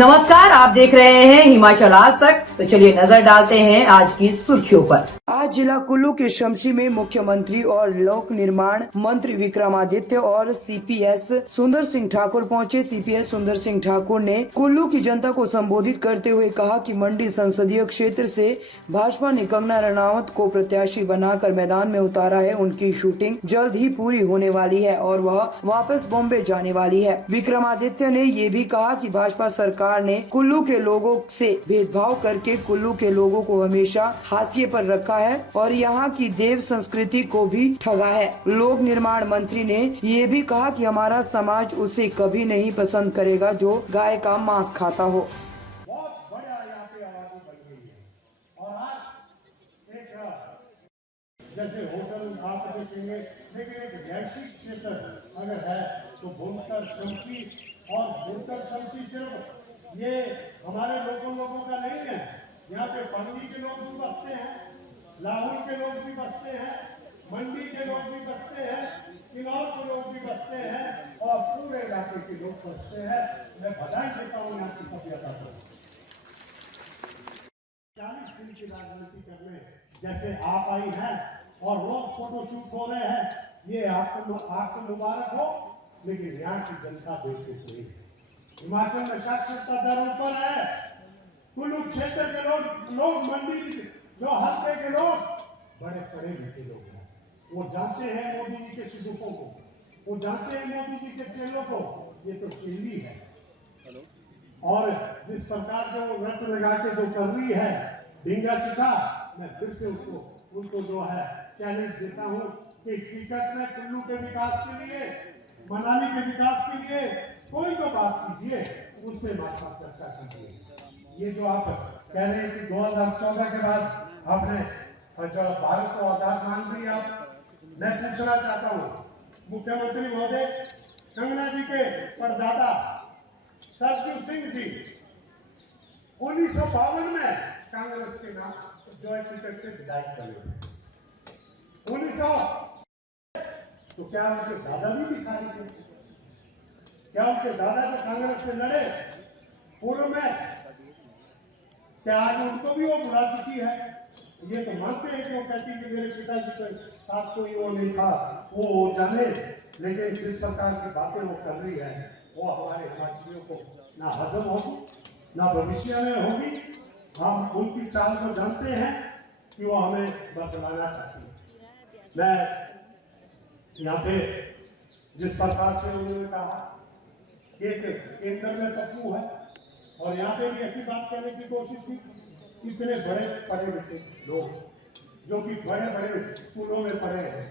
नमस्कार, आप देख रहे हैं हिमाचल आज तक। तो चलिए नजर डालते हैं आज की सुर्खियों पर। आज जिला कुल्लू के शमशी में मुख्यमंत्री और लोक निर्माण मंत्री विक्रमादित्य और सीपीएस सुंदर सिंह ठाकुर पहुंचे। सीपीएस सुंदर सिंह ठाकुर ने कुल्लू की जनता को संबोधित करते हुए कहा कि मंडी संसदीय क्षेत्र से भाजपा ने कंगना रनावत को प्रत्याशी बनाकर मैदान में उतारा है। उनकी शूटिंग जल्द ही पूरी होने वाली है और वह वापस बॉम्बे जाने वाली है। विक्रमादित्य ने ये भी कहा कि भाजपा सरकार ने कुल्लू के लोगों से भेदभाव करके कुल्लू के लोगों को हमेशा हाशिए पर रखा है और यहाँ की देव संस्कृति को भी ठगा है। लोक निर्माण मंत्री ने ये भी कहा कि हमारा समाज उसे कभी नहीं पसंद करेगा जो गाय का मांस खाता हो। बहुत बड़ा यहाँ पे आबादी बन गई है और आज एक जैसे होटल आप देखेंगे, लेकिन एक वैश्विक क्षेत्र अगर है तो भूंतर शमशी और भूंतर शमशी सिर्फ ये हमारे लोगों का नहीं है। यहाँ पे पंगी के लोग भी बसते हैं, लाहौर के लोग भी बसते हैं, मंडी के लोग भी बसते हैं, किन्नौर के लोग भी बसते हैं और पूरे इलाके के लोग बसते हैं। मैं बधाई देता हूँ यहाँ की सभ्यता को। 40 दिन की राजनीति करने जैसे आप आई हैं और रोज फोटोशूट हो रहे हैं, ये आपको मुबारक हो। लेकिन यहाँ की जनता बिल्कुल नहीं है। हिमाचल में साक्षरता दर ऊपर है। कुल्लू क्षेत्र के लोग मंडी जो हल्के के लोग बड़े पढ़े लिखे लोग हैं। वो जानते हैं मोदी जी के सिद्दूकों को, वो जानते हैं मोदी जी के चेलों को। ये तो चेली है और जिस प्रकार से वो रट लगा के जो कर रही है ढींगा चिखा, मैं फिर से उनको जो है चैलेंज देता हूँ कि हकीकत में कुल्लू के विकास के लिए, मनाली के विकास के लिए कोई तो बात कीजिए, उस पर हमारे साथ चर्चा कीजिए। ये जो आप कह रहे हैं कि 2014 के बाद आपने जो भारत को आजाद मान लिया, मैं पूछना चाहता हूँ मुख्यमंत्री महोदय, कंगना जी के परदादा सरजू सिंह जी 1952 में कांग्रेस के नाम जॉइंट टिकट से विधायक बने। 1900 तो क्या उनके दादा भी भिखारी थे? क्या उनके दादा जो कांग्रेस से लड़े पूर्व में, क्या आज उनको भी वो बुला चुकी है? ये तो मानते हैं कि वो कहती है कि मेरे पिताजी के साथ कोई वो नहीं था, वो जाने। लेकिन जिस प्रकार की बातें वो कर रही है वो हमारे हिमाचलियों को ना हजम होगी ना भविष्य में होगी। हम उनकी चाल को जानते हैं कि वो हमें बदलाना चाहती है। मैं यहाँ पे जिस प्रकार से उन्होंने कहा एक केंद्र में पप्पू है और यहाँ पे भी ऐसी बात करने की कोशिश की, इतने बड़े पढ़े लिखे लोग जो कि बड़े बड़े स्कूलों में पढ़े हैं,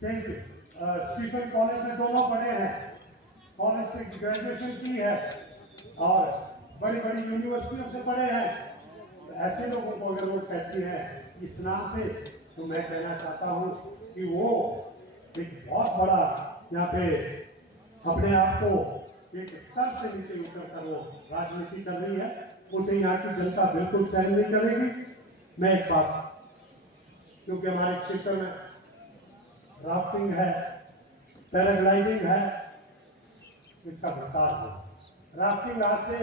सेंट स्टीफन कॉलेज में दोनों पढ़े हैं, कॉलेज से ग्रेजुएशन की है और बड़ी बड़ी यूनिवर्सिटियों से पढ़े हैं। तो ऐसे लोगों को अगर वो कहती हैं इस नाम से, तो मैं कहना चाहता हूँ कि वो एक बहुत बड़ा यहाँ पे अपने आप को एक स्तर से नीचे उतर कर वो राजनीति कर रही है। उसे यहाँ की जनता बिल्कुल सहन नहीं करेगी। मैं एक बात, क्योंकि हमारे क्षेत्र में राफ्टिंग है, पैराग्लाइडिंग है, इसका विस्तार है। राफ्टिंग आज से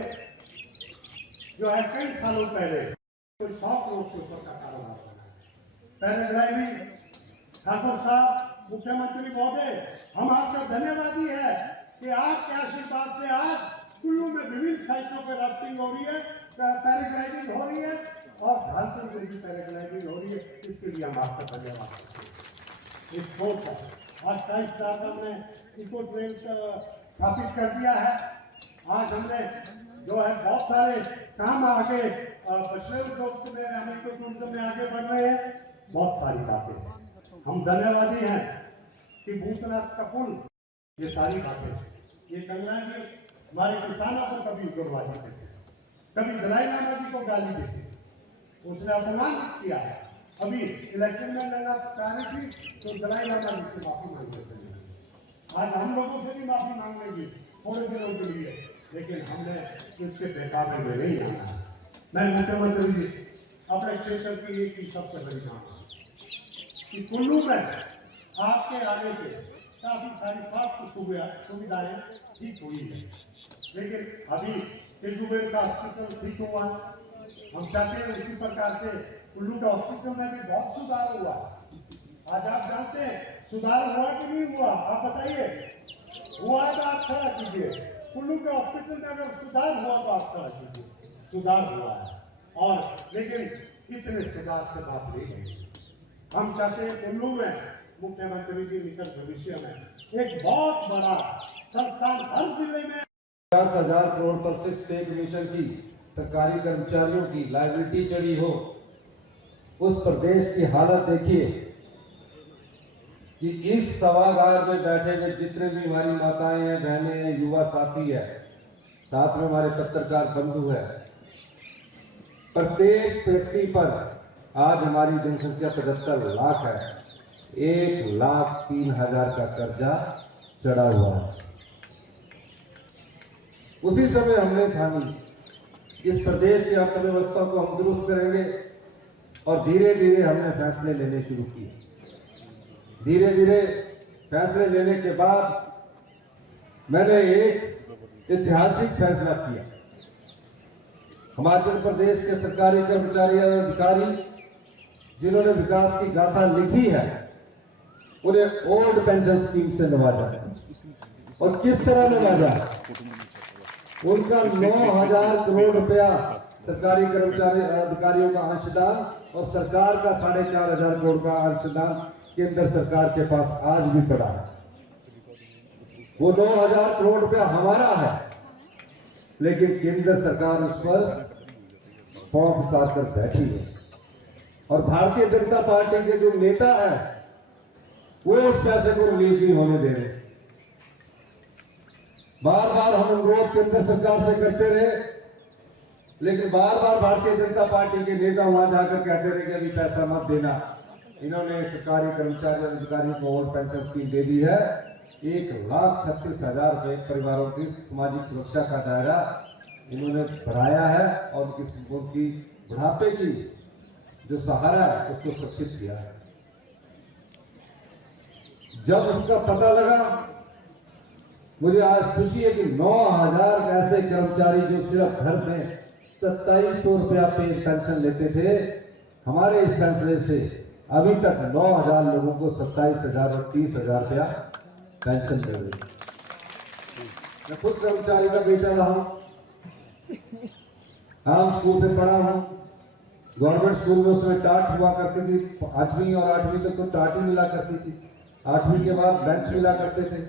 जो है कई सालों पहले कोई 100 करोड़ से ऊपर का कारोबार बना है। पैराग्लाइडिंग, ठाकुर साहब मुख्यमंत्री महोदय, हम आपका धन्यवादी है कि आपके आशीर्वाद से आज कुल्लू में विभिन्न साइटों पर राफ्टिंग हो रही है, पैराग्लाइडिंग हो रही है और ढालपुर में भी पैराग्लाइडिंग हो रही है। इसके लिए हम आपका धन्यवाद करते हैं। एक सोच है, आज 27 हमने इको ट्रेल स्थापित कर दिया है। आज हमने जो है बहुत सारे काम आगे पिछले उद्योग में हम इको टूरिज्म में आगे बढ़ रहे हैं। बहुत सारी बातें हम धन्यवादी हैं कि भूतनाथ का पुल, ये सारी बातें, ये कंगना जी हमारे किसानों को कभी उग्रवादी देते, कभी दलाई लामा जी को गाली देते, उसने अपमान किया है। अभी इलेक्शन में लड़ना चाह रही थी तो दलाई लामा जी से माफी मांग लेते हैं। आज हम लोगों से भी माफी मांग लेंगे थोड़े दिनों के लिए, लेकिन हमने इसके बेकाबू में नहीं आना। मैं मुख्यमंत्री जी अपने क्षेत्र की एक ही सबसे बड़ी मांग कि कुल्लू में आपके आने से काफी सारी स्वास्थ्य सुविधाएं ठीक हुई है, लेकिन अभी तिलुगुबेर का हॉस्पिटल ठीक हुआ। हम चाहते हैं उसी प्रकार से कुल्लू के हॉस्पिटल में भी बहुत सुधार हुआ। आज आप जानते हैं सुधार हुआ कि नहीं हुआ, आप बताइए। हुआ है तो आप खड़ा कीजिए। कुल्लू के हॉस्पिटल में अगर सुधार हुआ तो आप खड़ा कीजिए। सुधार हुआ है, और लेकिन इतने सुधार से बात नहीं है। हम चाहते हैं कुल्लू में मुख्यमंत्री जी निकट भविष्य में एक बहुत बड़ा संस्थान हर जिले में 50,000 करोड़ पर से स्टेट मिशन की सरकारी कर्मचारियों की लायबिलिटी चढ़ी हो। उस प्रदेश की हालत देखिए कि इस सभागार में बैठे हुए जितने भी हमारी माताएं हैं, बहनें हैं, युवा साथी है, साथ में हमारे पत्रकार बंधु है, प्रत्येक व्यक्ति पर आज हमारी जनसंख्या 75 लाख है, 1,03,000 का कर्जा चढ़ा हुआ है। उसी समय हमने ठानी इस प्रदेश की अर्थव्यवस्था को हम दुरुस्त करेंगे, और धीरे धीरे हमने फैसले लेने शुरू किए। धीरे धीरे फैसले लेने के बाद मैंने एक ऐतिहासिक फैसला किया। हिमाचल प्रदेश के सरकारी कर्मचारी और अधिकारी जिन्होंने विकास की गाथा लिखी है, उन्हें ओल्ड पेंशन स्कीम से नवाजा। और किस तरह नवाजा? उनका 9,000 करोड़ रुपया सरकारी कर्मचारी अधिकारियों का अंशदान और सरकार का 4,500 करोड़ का अंशदान केंद्र सरकार के पास आज भी पड़ा है। वो 9,000 करोड़ रुपया हमारा है, लेकिन केंद्र सरकार उस पर पौंप साकर बैठी है। और भारतीय जनता पार्टी के जो नेता है वो उस पैसे को रिलीज नहीं होने दे रहे। बार बार हम अनुरोध केंद्र सरकार से करते रहे, लेकिन बार बार भारतीय जनता पार्टी के नेता वहां जाकर कहते रहे कि अभी पैसा मत देना। इन्होंने सरकारी कर्मचारी और अधिकारियों को ओल्ड पेंशन स्कीम दे दी है। 1,36,000 रुपए परिवारों की सामाजिक सुरक्षा का दायरा इन्होंने बढ़ाया है, और उनकी बुढ़ापे की जो सहारा है उसको सुरक्षित किया है। जब उसका पता लगा, मुझे आज खुशी है कि 9,000 ऐसे कर्मचारी जो सिर्फ घर में 2700 रुपया पे पेंशन लेते थे, हमारे इस फैसले से अभी तक 9,000 लोगों को 27,000 और 30,000 रुपया पेंशन दे रही। मैं खुद कर्मचारी का बेटा रहा हूं, आम स्कूल से पढ़ा हूं। गवर्नमेंट स्कूल में उसमें टाट हुआ करती थी, 8वीं और 8वीं तक तो टाट ही मिला करती थी। 8वीं के बाद बेंच मिला करते थे।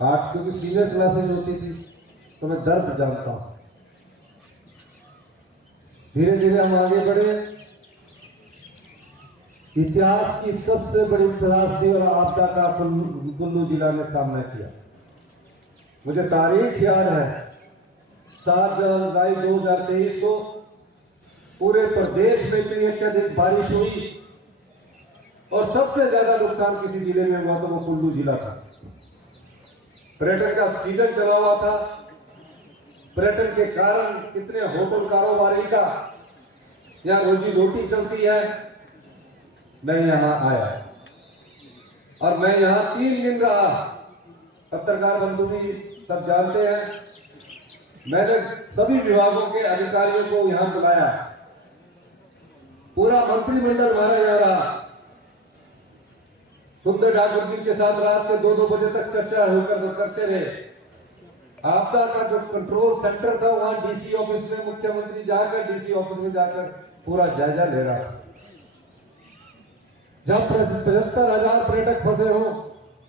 8 क्योंकि सीनियर क्लासेस होती थी, तो मैं दर्द जानता हूं। धीरे धीरे हम आगे बढ़े। इतिहास की सबसे बड़ी त्रासदी और आपदा का कुल्लू जिला ने सामना किया। मुझे तारीख याद है, 7 जुलाई 2023 को पूरे प्रदेश में इतनी अत्यधिक बारिश हुई, और सबसे ज्यादा नुकसान किसी जिले में हुआ तो वो कुल्लू जिला था। पर्यटन का सीजन चला हुआ था। पर्यटन के कारण कितने होटल कारोबारी का या रोजी रोटी चलती है। मैं यहां आया और मैं यहां 3 दिन रहा। पत्रकार बंधु भी सब जानते हैं, मैंने सभी विभागों के अधिकारियों को यहां बुलाया। पूरा मंत्रिमंडल हमारा यहां रहा। सुंदर ठाकुर जी के साथ रात के 2-2 बजे तक चर्चा होकर करते रहे। आपदा का जो कंट्रोल सेंटर था वहां डीसी ऑफिस में मुख्यमंत्री जाकर डीसी ऑफिस में जाकर पूरा जायजा ले रहा। जब 75,000 पर्यटक फंसे हो,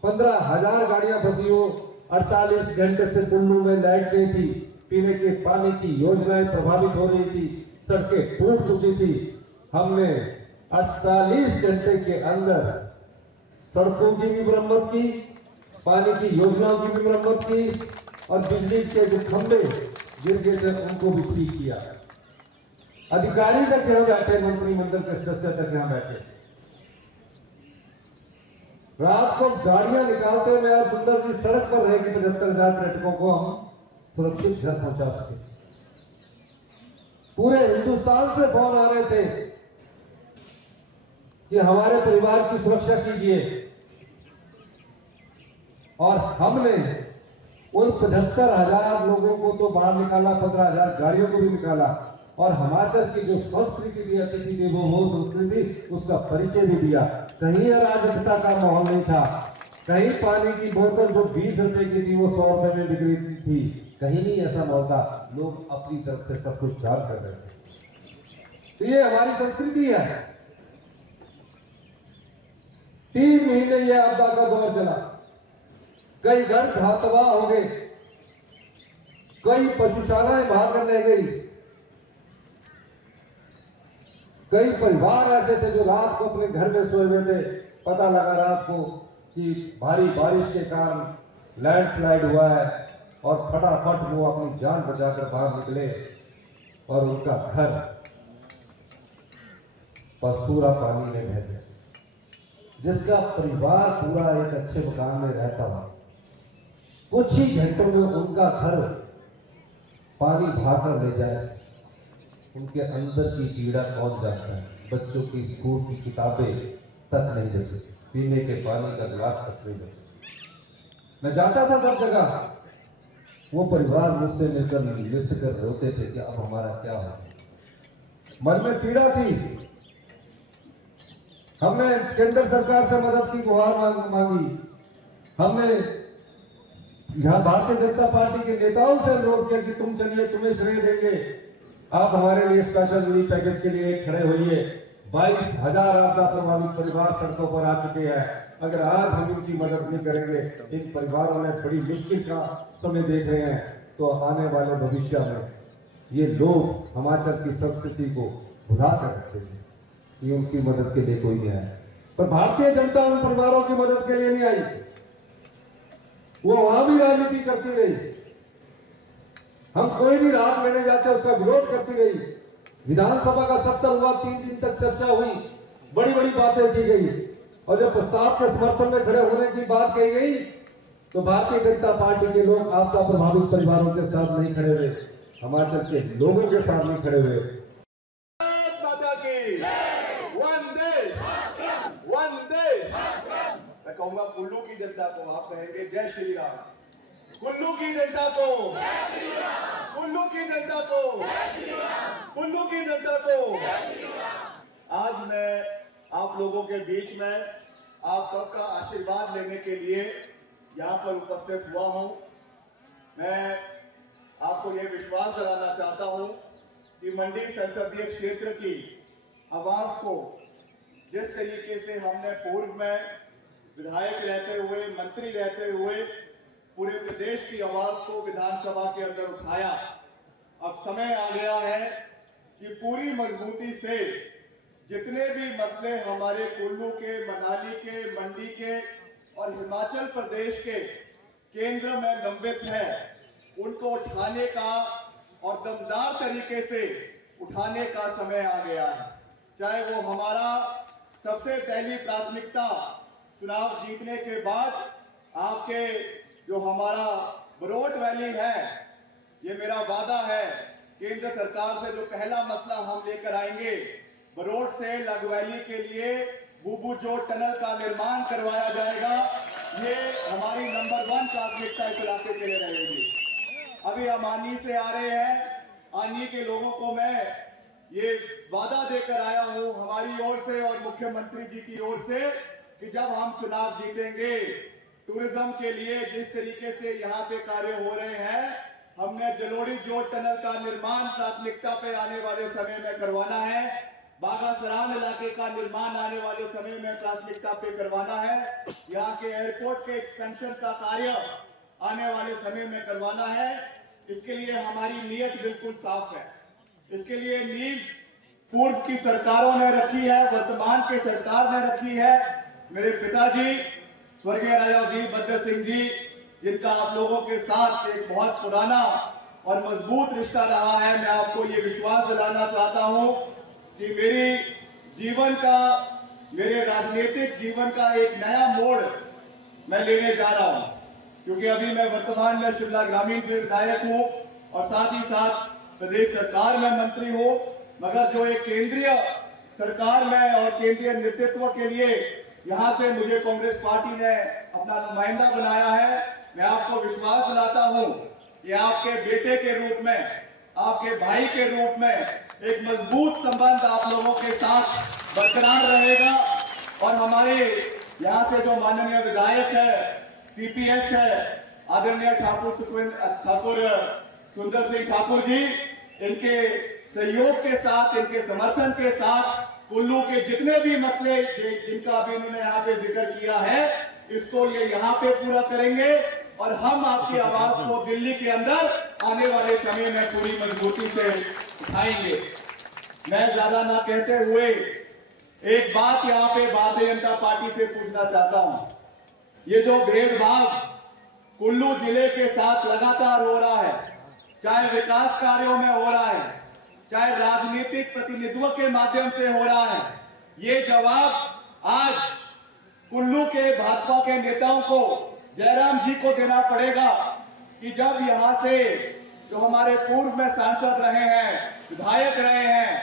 15,000 गाड़ियां फंसी हो, 48 घंटे से कुल्लू में लाइट नहीं थी, पीने के पानी की योजनाएं प्रभावित हो रही थी, सड़कें टूट चुकी थी, हमने 48 घंटे के अंदर सड़कों की भी मरम्मत की, पानी की योजनाओं की भी मरम्मत की, और बिजली के जो खंभे गिर गए थे उनको भी ठीक किया। अधिकारी तक यहां बैठे, मंत्रिमंडल के सदस्य तक यहां बैठे। रात को गाड़ियां निकालते हुए मैं सुंदर जी सड़क पर रहेगी 75,000 पर्यटकों को हम सुरक्षित घर पहुंचा सके। पूरे हिंदुस्तान से फोन आ रहे थे कि हमारे परिवार की सुरक्षा कीजिए, और हमने उन 75,000 लोगों को तो बाहर निकाला, 15,000 गाड़ियों को भी निकाला, और हिमाचल की जो संस्कृति थी, अतिथि देवो भव संस्कृति, उसका परिचय भी दिया। कहीं अराजकता का माहौल नहीं था, कहीं पानी की बोतल जो 20 रुपए की थी वो 100 रुपए में बिक रही थी, कहीं नहीं ऐसा माहौल था। लोग अपनी तरफ से सब कुछ दान कर रहे थे। तो ये हमारी संस्कृति है। 3 महीने ये आपदा का दौर चला, कई घर तबाह हो गए, कई पशुशालाएं भागकर रह गई, कई परिवार ऐसे थे जो रात को अपने घर में सोए हुए थे। पता लगा रात को कि भारी बारिश के कारण लैंडस्लाइड हुआ है, और फटाफट वो अपनी जान बचाकर बाहर निकले, और उनका घर पर पूरा पानी में बह गया। जिसका परिवार पूरा एक अच्छे मकान में रहता था, कुछ ही घंटों में उनका घर पानी भाकर ले जाए, उनके अंदर की पीड़ा कौन जानता है। बच्चों की स्कूल की किताबें तक नहीं बची, पीने के पानी का गिलास तक नहीं बचा। मैं जाता था सब जगह, वो परिवार मुझसे मिलकर लिफ्ट कर रोते थे कि अब हमारा क्या होगा। मन में पीड़ा थी। हमने केंद्र सरकार से मदद की गुहार मांगी, हमने यहाँ भारतीय जनता पार्टी के नेताओं से अनुरोध किया कि तुम चलिए, तुम्हें श्रेय देंगे, आप हमारे लिए स्पेशल रिलीफ पैकेज के लिए खड़े होइए। 22,000 आपदा प्रभावित परिवार सड़कों पर आ चुके हैं। अगर आज हम इनकी मदद नहीं करेंगे, इन परिवारों में बड़ी मुश्किल का समय देख रहे हैं, तो आने वाले भविष्य में ये लोग हिमाचल की संस्कृति को भुला कर रखते हैं कि उनकी मदद के लिए कोई नहीं आया। पर भारतीय जनता उन परिवारों की मदद के लिए नहीं आई, वो वहां भी राजनीति करती रही। हम कोई भी राहत लेने जाते उसका विरोध करती रही। विधानसभा का सत्र हुआ, 3 दिन तक चर्चा हुई, बड़ी बड़ी बातें की गई, और जब प्रस्ताव के समर्थन में खड़े होने की बात कही गई, तो भारतीय जनता पार्टी के लोग आपदा प्रभावित परिवारों के साथ नहीं खड़े हुए, हिमाचल के लोगों के साथ नहीं खड़े हुए। मैं कहूंगा कुल्लू की जनता को, आप कहेंगे जय श्री राम। कुल्लू की जनता को, कुल्लू की जनता को, कुल्लू की जनता को। आज मैं आप लोगों के बीच में आप सबका आशीर्वाद लेने के लिए यहाँ पर उपस्थित हुआ हूँ। मैं आपको ये विश्वास दिलाना चाहता हूँ कि मंडी संसदीय क्षेत्र की आवाज को जिस तरीके से हमने पूर्व में विधायक रहते हुए, मंत्री रहते हुए पूरे प्रदेश की आवाज को विधानसभा के अंदर उठाया, अब समय आ गया है कि पूरी मजबूती से जितने भी मसले हमारे कुल्लू के, मनाली के, मंडी के और हिमाचल प्रदेश के केंद्र में लंबित है, उनको उठाने का और दमदार तरीके से उठाने का समय आ गया है। चाहे वो हमारा सबसे पहली प्राथमिकता चुनाव जीतने के बाद आपके जो हमारा बरोट वैली है, ये मेरा वादा है केंद्र सरकार से, जो पहला मसला हम लेकर आएंगे, बरोट से लग वैली के लिए बूबू जोट टनल का निर्माण करवाया जाएगा। ये हमारी नंबर 1 प्राथमिकता इस इलाके के लिए रहेगी। अभी हम आनी से आ रहे हैं, आनी के लोगों को मैं ये वादा देकर आया हूं हमारी ओर से और मुख्यमंत्री जी की ओर से कि जब हम चुनाव जीतेंगे, टूरिज्म के लिए जिस तरीके से यहाँ पे कार्य हो रहे हैं, हमने जलोड़ी जोट टनल का निर्माण प्राथमिकता पे आने वाले समय में करवाना है। बागा सरान इलाके का निर्माण आने वाले समय में प्राथमिकता पे करवाना है। यहाँ के एयरपोर्ट के एक्सपेंशन का कार्य आने वाले समय में करवाना है। इसके लिए हमारी नीयत बिल्कुल साफ है। इसके लिए नींव पूर्व की सरकारों ने रखी है, वर्तमान की सरकार ने रखी है। मेरे पिताजी स्वर्गीय राजा वीरभद्र सिंह जी, जिनका आप लोगों के साथ एक बहुत पुराना और मजबूत रिश्ता रहा है, मैं आपको ये विश्वास दिलाना चाहता हूं कि मेरे राजनीतिक जीवन का एक नया मोड़ मैं लेने जा रहा हूं, क्योंकि अभी मैं वर्तमान में शिमला ग्रामीण से विधायक हूं और साथ ही साथ प्रदेश सरकार में मंत्री हूं। मगर जो एक केंद्रीय सरकार में और केंद्रीय नेतृत्व के लिए यहाँ से मुझे कांग्रेस पार्टी ने अपना नुमाइंदा बनाया है, मैं आपको विश्वास दिलाता हूं कि आपके बेटे के रूप में, आपके भाई के रूप में एक मजबूत संबंध आप लोगों के साथ बरकरार रहेगा। और हमारे यहाँ से जो माननीय विधायक है, सीपीएस है, आदरणीय ठाकुर सुंदर सिंह ठाकुर जी, इनके सहयोग के साथ, इनके समर्थन के साथ कुल्लू के जितने भी मसले जिनका अभी इन्होंने यहाँ पे जिक्र किया है, इसको ये यहाँ पे पूरा करेंगे और हम आपकी आवाज को दिल्ली के अंदर आने वाले समय में पूरी मजबूती से उठाएंगे। मैं ज्यादा ना कहते हुए एक बात यहाँ पे भारतीय जनता पार्टी से पूछना चाहता हूं। ये जो भेदभाव कुल्लू जिले के साथ लगातार हो रहा है, चाहे विकास कार्यों में हो रहा है, चाहे राजनीतिक प्रतिनिधित्व के माध्यम से हो रहा है, ये जवाब आज कुल्लू के भाजपा के नेताओं को, जयराम जी को देना पड़ेगा कि जब यहां से जो हमारे पूर्व में सांसद रहे हैं, विधायक रहे हैं,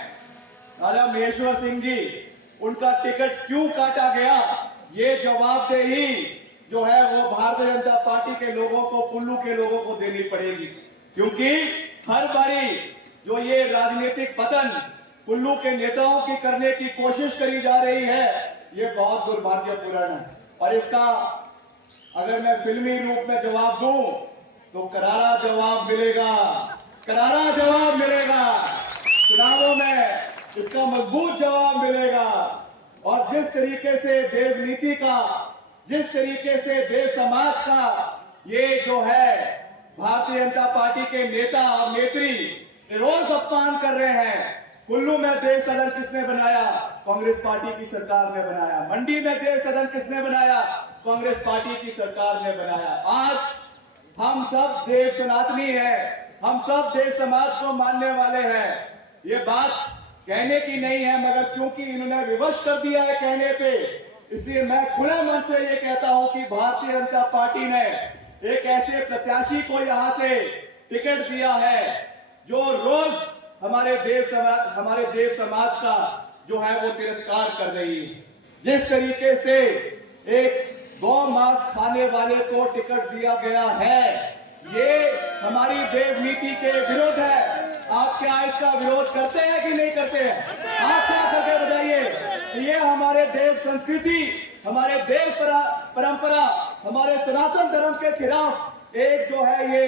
राजा महेश्वर सिंह जी, उनका टिकट क्यों काटा गया, ये जवाबदेही जो है वो भारतीय जनता पार्टी के लोगों को, कुल्लू के लोगों को देनी पड़ेगी। क्योंकि हर बारी जो ये राजनीतिक पतन कुल्लू के नेताओं की करने की कोशिश करी जा रही है, ये बहुत दुर्भाग्यपूर्ण है। और इसका अगर मैं फिल्मी रूप में जवाब दूं तो करारा जवाब मिलेगा, करारा जवाब मिलेगा। चुनावों में इसका मजबूत जवाब मिलेगा। और जिस तरीके से देव नीति का, जिस तरीके से देव समाज का ये जो है भारतीय जनता पार्टी के नेता और नेत्री रोज अपमान कर रहे हैं। कुल्लू में देव सदन किसने बनाया? कांग्रेस पार्टी की सरकार ने बनाया। मंडी में देव सदन किसने बनाया? कांग्रेस पार्टी की सरकार ने बनाया। आज हम सब देव सनातनी हैं, हम सब देव समाज को मानने वाले हैं। ये बात कहने की नहीं है, मगर क्योंकि इन्होंने विवश कर दिया है कहने पे, इसलिए मैं खुले मन से ये कहता हूं कि भारतीय जनता पार्टी ने एक ऐसे प्रत्याशी को यहां से टिकट दिया है जो रोज हमारे देव समाज का जो है वो तिरस्कार कर रही है। जिस तरीके से एक गौ मांस खाने वाले को टिकट दिया गया है, ये हमारी देव नीति के विरुद्ध है। आप क्या इसका विरोध करते हैं कि नहीं करते हैं? आप क्या करके बताइए। ये हमारे देव संस्कृति, हमारे देव परंपरा, हमारे सनातन धर्म के खिलाफ एक जो है ये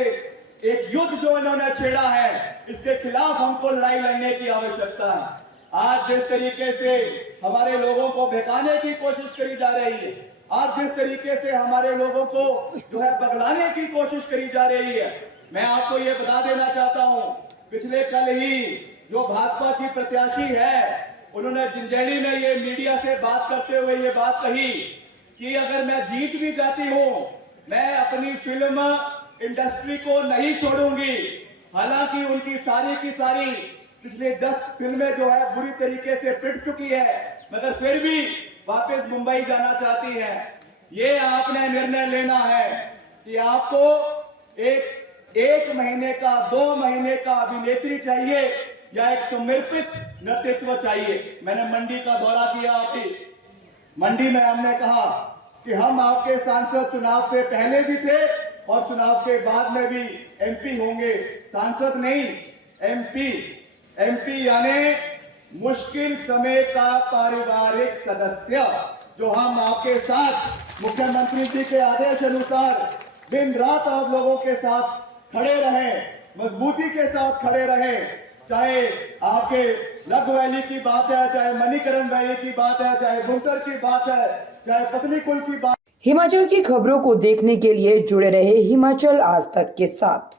एक युद्ध जो इन्होंने छेड़ा है, इसके खिलाफ हमको लड़ाई लड़ने की आवश्यकता है। आज जिस तरीके से हमारे लोगों को बहकाने की कोशिश करी जा रही है, आज जिस तरीके से हमारे लोगों को जो है बगलाने की कोशिश करी जा रही है, मैं आपको ये बता देना चाहता हूं, पिछले कल ही जो भाजपा की प्रत्याशी है, उन्होंने जिंजैनी में ये मीडिया से बात करते हुए ये बात कही कि अगर मैं जीत भी जाती हूं, मैं अपनी फिल्म इंडस्ट्री को नहीं छोड़ूंगी। हालांकि उनकी सारी की सारी पिछले 10 फिल्में जो है बुरी तरीके से पिट चुकी है, मगर फिर भी वापस मुंबई जाना चाहती है। ये आपने निर्णय लेना है कि आपको एक महीने का, 2 महीने का अभिनेत्री चाहिए या एक समर्पित नेतृत्व चाहिए। मैंने मंडी का दौरा किया आपकी, मंडी में हमने कहा कि हम आपके सांसद चुनाव से पहले भी थे और चुनाव के बाद में भी एमपी होंगे। सांसद नहीं, एमपी यानी मुश्किल समय का पारिवारिक सदस्य, जो हम आपके साथ मुख्यमंत्री जी के आदेश अनुसार दिन रात आप लोगों के साथ खड़े रहे, मजबूती के साथ खड़े रहे। चाहे आपके लग वैली की बात है, चाहे मणिकरण वैली की बात है, चाहे बुंतर की बात है, चाहे पतलीकुल की बात। हिमाचल की खबरों को देखने के लिए जुड़े रहे हिमाचल आज तक के साथ।